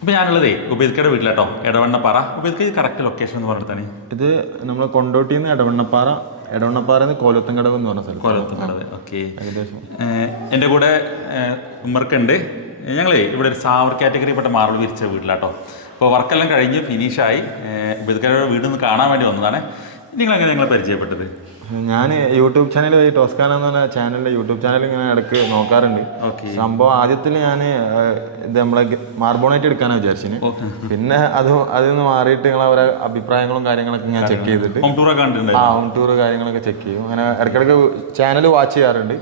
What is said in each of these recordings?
അപ്പോൾ ഞാനുള്ളതേ ഉബൈദ്ക്കയുടെ വീട്ടിലാട്ടോ, Edavannappara. ഉബൈദ്ക്ക് correct location എന്ന് പറഞ്ഞിട്ട് തന്നെ ഇത് നമ്മൾ കൊണ്ടോട്ടിയിൽ നിന്ന് എടവണ്ണപ്പാറ കോലത്തുംകടവ് എന്ന് പറഞ്ഞ സ്ഥലം. കോലത്തുംകടവ്. ഓക്കെ. ഏകദേശം എൻ്റെ കൂടെ ഉമ്മർക്കുണ്ട്. ഞങ്ങളേ ഇവിടെ ഒരു സാവർ കാറ്റഗറിപ്പെട്ട മാർബിൾ വിരിച്ച വീട്ടിലാട്ടോ. അപ്പോൾ വർക്കെല്ലാം കഴിഞ്ഞ് ഫിനിഷായി. ഉബൈദ്ക്കയുടെ വീട് ഒന്ന് കാണാൻ വേണ്ടി വന്നതാണ്. നിങ്ങളെങ്ങനെ ഞങ്ങളെ പരിചയപ്പെട്ടത്? ഞാൻ യൂട്യൂബ് ചാനൽ വഴി ടോസ്കാന എന്ന് പറഞ്ഞ ചാനലിൻ്റെ യൂട്യൂബ് ചാനൽ ഇങ്ങനെ ഇടയ്ക്ക് നോക്കാറുണ്ട്. സംഭവം ആദ്യത്തിൽ ഞാൻ ഇത് നമ്മളെ മാർബോണൈറ്റ് എടുക്കാനാണ് വിചാരിച്ചിന്. പിന്നെ അതിൽ നിന്ന് മാറിയിട്ട് നിങ്ങളെ ഓരോ അഭിപ്രായങ്ങളും കാര്യങ്ങളൊക്കെ ഞാൻ ചെക്ക് ചെയ്തിട്ട് ഹോം ടൂർ കാര്യങ്ങളൊക്കെ ചെക്ക് ചെയ്യും. അങ്ങനെ ഇടയ്ക്കിടയ്ക്ക് ചാനൽ വാച്ച് ചെയ്യാറുണ്ട്.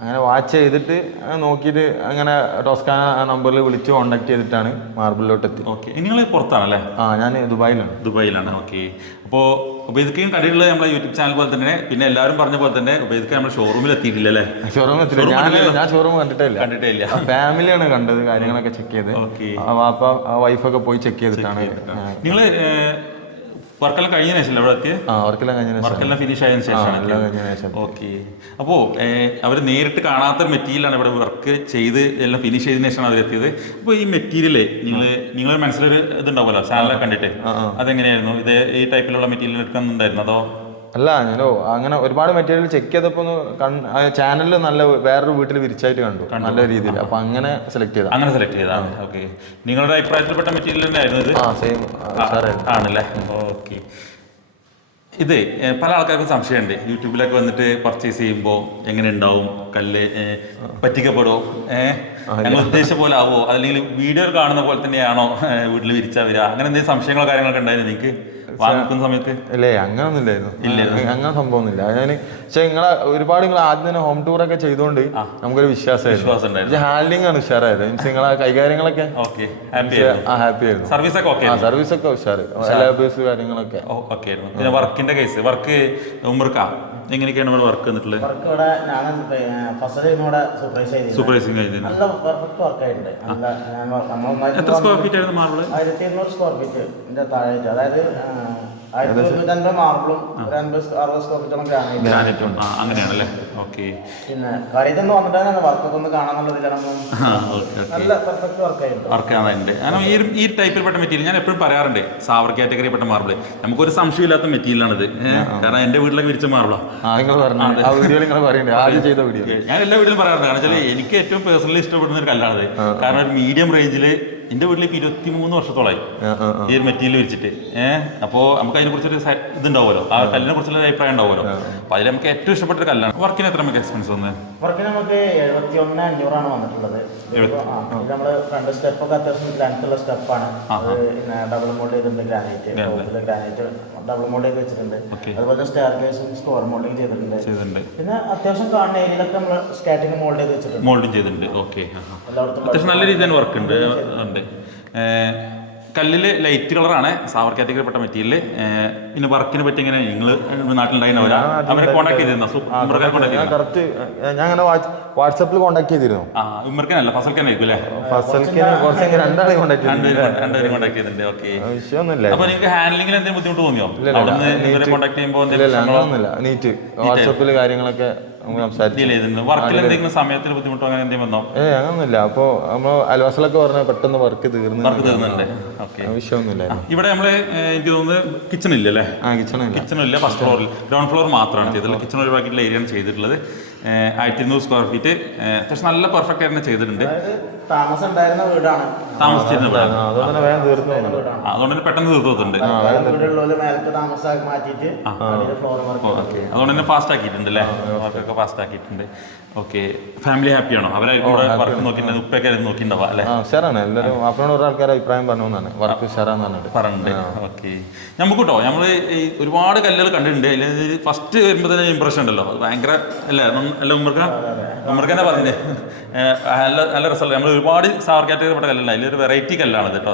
അങ്ങനെ വാച്ച് ചെയ്തിട്ട് നോക്കിയിട്ട് അങ്ങനെ ടോസ്കാന നമ്പറിൽ വിളിച്ച് കോണ്ടാക്ട് ചെയ്തിട്ടാണ് മാർബിളിലോട്ട് എത്തി. ഓക്കെ. നിങ്ങൾ പുറത്താണല്ലേ? ഞാൻ ദുബായിലാണ്. ഓക്കെ. അപ്പോൾ ഉബൈദ്ക്കയും കണ്ടിട്ടുള്ളത് നമ്മളെ യൂട്യൂബ് ചാനൽ പോലെ തന്നെ, പിന്നെ എല്ലാവരും പറഞ്ഞ പോലെ തന്നെ ഉബൈദ്ക്ക നമ്മുടെ ഷോറൂമിൽ എത്തിയിട്ടില്ല അല്ലേ? ഷോറൂമിൽ എത്തിയില്ല. ഞാൻ ഷോറൂം കണ്ടിട്ടില്ല. ഫാമിലിയാണ് കണ്ടത്, കാര്യങ്ങളൊക്കെ ചെക്ക് ചെയ്ത്. വാപ്പ വൈഫൊക്കെ പോയി ചെക്ക് ചെയ്തിട്ടാണ്. നിങ്ങൾ വർക്കെല്ലാം കഴിഞ്ഞതിന് ശേഷം അവിടെ എത്തിയത്? വർക്കെല്ലാം ഫിനിഷ് ആയതിനു ശേഷം. ഓക്കെ. അപ്പോൾ അവർ നേരിട്ട് കാണാത്ത മെറ്റീരിയലാണ് ഇവിടെ വർക്ക് ചെയ്ത് എല്ലാം ഫിനിഷ് ചെയ്തതിനു ശേഷമാണ് അവരെത്തിയത്. അപ്പോൾ ഈ മെറ്റീരിയൽ നിങ്ങളുടെ മനസ്സിലൊരു ഇതുണ്ടാവുമല്ലോ ചാനലൊക്കെ കണ്ടിട്ട്, അതെങ്ങനെയായിരുന്നു? ഇത് ഈ ടൈപ്പിലുള്ള മെറ്റീരിയൽ എടുക്കുന്നുണ്ടായിരുന്നു അതോ? അല്ല, ഞാനോ അങ്ങനെ ഒരുപാട് മെറ്റീരിയൽ ചെക്ക് ചെയ്തപ്പോൾ ചാനലിൽ നല്ല വേറൊരു വീട്ടിൽ വിരിച്ചായിട്ട് കണ്ടു നല്ല രീതിയിൽ. അപ്പൊ അങ്ങനെ സെലക്ട് ചെയ്താണ്. ഓക്കെ. നിങ്ങളുടെ അഭിപ്രായത്തിൽപ്പെട്ട മെറ്റീരിയൽ തന്നെയായിരുന്നു ഇത്? സെയിം ആണല്ലേ? ഓക്കെ. ഇത് പല ആൾക്കാർക്കും സംശയമുണ്ട്, യൂട്യൂബിലൊക്കെ വന്നിട്ട് പർച്ചേസ് ചെയ്യുമ്പോൾ എങ്ങനെ ഉണ്ടാവും, കല്ല് പറ്റിക്കപ്പെടുമോ, ഞങ്ങൾ ഉദ്ദേശിച്ച പോലെ ആവുമോ, അല്ലെങ്കിൽ വീഡിയോയിൽ കാണുന്ന പോലെ തന്നെയാണോ വീട്ടിൽ വിരിച്ചാൽ വരിക, അങ്ങനെ എന്തെങ്കിലും സംശയങ്ങളോ കാര്യങ്ങളൊക്കെ ഉണ്ടായിരുന്നു നിങ്ങൾക്ക് വാങ്ങിക്കുന്ന സമയത്ത്? ഇല്ലേ, അങ്ങനൊന്നും ഇല്ലായിരുന്നു. അങ്ങനെ സംഭവമൊന്നുമില്ല. ഞാൻ പക്ഷേ ഒരുപാട് നിങ്ങൾ ആദ്യം തന്നെ ഹോം ടൂർ ഒക്കെ ചെയ്തുകൊണ്ട് നമുക്കൊരു വിശ്വാസമായിരുന്നു. ഹാൻഡ്ലിംഗ് ആണ് ഉഷാറായത്. മീൻസ് നിങ്ങളെ കൈകാര്യങ്ങളൊക്കെ ഹാപ്പി ആയിരുന്നു. സർവീസ് ഒക്കെ ഉഷാറ്, ലേബേഴ്സ് കാര്യങ്ങളൊക്കെ ഓക്കെ ആയിരുന്നു. പിന്നെ വർക്കിന്റെ കേസ്, വർക്ക് ഉമ്മർക്ക എങ്ങനെയൊക്കെയാണ് ഇവിടെ വർക്ക് വന്നിട്ടുള്ളത്? സൂപ്പർവൈസിംഗ് എത്ര സ്ക്വയർ ഫീറ്റ് ആയിരുന്നു മാർബിൾ? 1200 സ്ക്വയർ ഫീറ്റിന്റെ താഴെ, അതായത് 1250 മാർബിളും 60 സ്ക്വയർ ഫീറ്റോളം ഗ്രാനൈറ്റും. അങ്ങനെയാണല്ലേ? ഓക്കെ. പിന്നെ കാര്യത്തൊന്നും വന്നിട്ടാണ് വർക്കൊക്കെ ഒന്ന് കാണാന്നുള്ളതിലാണ് നല്ല പെർഫെക്റ്റ് വർക്കായിട്ടുണ്ട്. കാരണം ഈ ടൈപ്പിൽപ്പെട്ട മെറ്റീരിയൽ ഞാൻ എപ്പോഴും പറയാറുണ്ട്, സാവർ കാറ്റഗറിപ്പെട്ട മാർബിൾ നമുക്കൊരു സംശയമില്ലാത്ത മെറ്റീരിയലാണിത്. കാരണം എന്റെ വീട്ടിലൊക്കെ വിരിച്ച മാർബിളാണ്. ഞാൻ എല്ലാ വീട്ടിലും പറയാറുണ്ട്. കാരണം വെച്ചാൽ എനിക്ക് ഏറ്റവും പേഴ്സണലി ഇഷ്ടപ്പെടുന്ന ഒരു കല്ലാണത്. കാരണം ഒരു മീഡിയം റേഞ്ചില് എൻ്റെ വീട്ടിലേക്ക് 23 വർഷത്തോളമായി ഈ ഒരു മെറ്റീരിയൽ വിരിച്ചിട്ട്. അപ്പോൾ നമുക്ക് അതിനെ കുറിച്ചൊരു ഇതുണ്ടാവുമല്ലോ, ആ കല്ലിനെ കുറിച്ചുള്ള അഭിപ്രായം ഉണ്ടാവുമല്ലോ. അപ്പോൾ അതിൽ നമുക്ക് ഏറ്റവും ഇഷ്ടപ്പെട്ട ഒരു കല്ലാണ്. വർക്കിന് എത്ര നമുക്ക് എക്സ്പെൻസ് വന്നത്? വർക്കിന് നമുക്ക് 71,500 വന്നിട്ടുള്ളത്. നമ്മള് ഫ്രണ്ട് സ്റ്റെപ്പൊക്കെ അത്യാവശ്യം ലെങ്ത്തുള്ള സ്റ്റെപ്പാണ്. പിന്നെ ഡബിൾ മോൾഡ് ചെയ്തിട്ടുണ്ട്, ഗ്രാനൈറ്റ് ഡബിൾ മോൾഡ് ചെയ്ത് വെച്ചിട്ടുണ്ട്. അതുപോലെ സ്റ്റെയർ കേസും സ്ക്വയർ മോൾഡിങ് ചെയ്തിട്ടുണ്ട്. പിന്നെ അത്യാവശ്യം കാണുന്ന ഏരിയയിലൊക്കെ നമ്മൾ സ്കാറ്റിംഗ് മോൾഡ് ചെയ്ത് വെച്ചിട്ടുണ്ട്. ഓക്കെ. അത്യാവശ്യം നല്ല രീതിയിൽ വർക്ക് ഉണ്ട്. കല്ലില് ലൈറ്റ് കളറാണ് സാവർ കാറ്റഗറിപ്പെട്ട മെറ്റീരിയൽ. പിന്നെ വർക്കിനെ പറ്റി എങ്ങനെ നിങ്ങൾ നാട്ടിലുണ്ടായിരുന്നവരാ അവരെ കോൺടാക്ട് ചെയ്തിരുന്നോ? ഞാൻ വാട്സാപ്പിൽ കോൺടാക്ട് ചെയ്തിരുന്നു. ഉമ്മർക്കനല്ല, ഫസൽക്കനായിരിക്കും അല്ലേ? രണ്ടുപേരും കോൺടാക്ട് ചെയ്തിട്ടുണ്ട്. ഓക്കെ. വിഷയമൊന്നുമില്ല. അപ്പൊ നിങ്ങൾക്ക് ഹാൻഡ്ലിംഗിൽ എന്തെങ്കിലും ബുദ്ധിമുട്ട് തോന്നിയോ? കോൺടാക്ട് ചെയ്യുമ്പോൾ നീറ്റ് വാട്സാപ്പിൽ കാര്യങ്ങളൊക്കെ വർക്കിൽ എന്തെങ്കിലും സമയത്തിന് ബുദ്ധിമുട്ടോ അങ്ങനെ എന്തെങ്കിലും വന്നോ? അങ്ങനൊന്നുമില്ല. അപ്പൊ നമ്മൾ അയൽവാസികളൊക്കെ പറഞ്ഞാൽ പെട്ടെന്ന് വർക്ക് തീർന്നുണ്ട്. വിഷയമൊന്നുമില്ല. ഇവിടെ നമ്മള് എനിക്ക് തോന്നുന്നത് കിച്ചൺ ഇല്ല അല്ലേ? കിച്ചൺ ഇല്ല. ഫസ്റ്റ് ഫ്ലോറിൽ, ഗ്രൗണ്ട് ഫ്ലോർ മാത്രമാണ് ചെയ്തിട്ടുള്ളത്. കിച്ചൺ ഒഴിവാക്കിയിട്ടുള്ള ഏരിയയാണ് ചെയ്തിട്ടുള്ളത്. 1200 സ്ക്വയർ ഫീറ്റ്. അത്യാവശ്യം നല്ല പെർഫെക്റ്റ് ആയിട്ട് ചെയ്തിട്ടുണ്ട്. താമസിച്ചിരുന്ന വീടാണ്. അതുകൊണ്ട് തന്നെ പെട്ടെന്ന് തീർത്തിട്ടുണ്ട്. അതുകൊണ്ട് തന്നെ ഫാസ്റ്റ് ആക്കിയിട്ടുണ്ട് അല്ലേ? വർക്കൊക്കെ ഫാസ്റ്റ് ആക്കിയിട്ടുണ്ട്. ഓക്കെ. ഫാമിലി ഹാപ്പിയാണോ? അവരായിട്ട് കൂടെ വർക്ക് നോക്കിയിട്ടുണ്ട്, ഉപ്പൊക്കെ നോക്കിയിട്ടുണ്ടാവുക അല്ലേ? എല്ലാവരും അപ്പോഴാണ് ഒരാൾക്കാർ അഭിപ്രായം പറഞ്ഞതാണ് വർക്ക് പറഞ്ഞിട്ടുണ്ട്. ഓക്കെ. നമുക്ക് കേട്ടോ, നമ്മള് ഒരുപാട് കല്ലുകൾ കണ്ടിട്ടുണ്ട്. അതിൽ ഫസ്റ്റ് വരുമ്പോൾ തന്നെ ഇമ്പ്രഷൻ ഉണ്ടല്ലോ, ഭയങ്കര അല്ലേ? അല്ല ഉമ്മർക്കന്നെ പറഞ്ഞില്ലേ, നല്ല റിസൾട്ട്. നമ്മൾ ഒരുപാട് സാവർ കാറ്റഗറിപ്പെട്ട കല്ലുണ്ട്. അതിലൊരു വെറൈറ്റി കല്ലാണത് കേട്ടോ.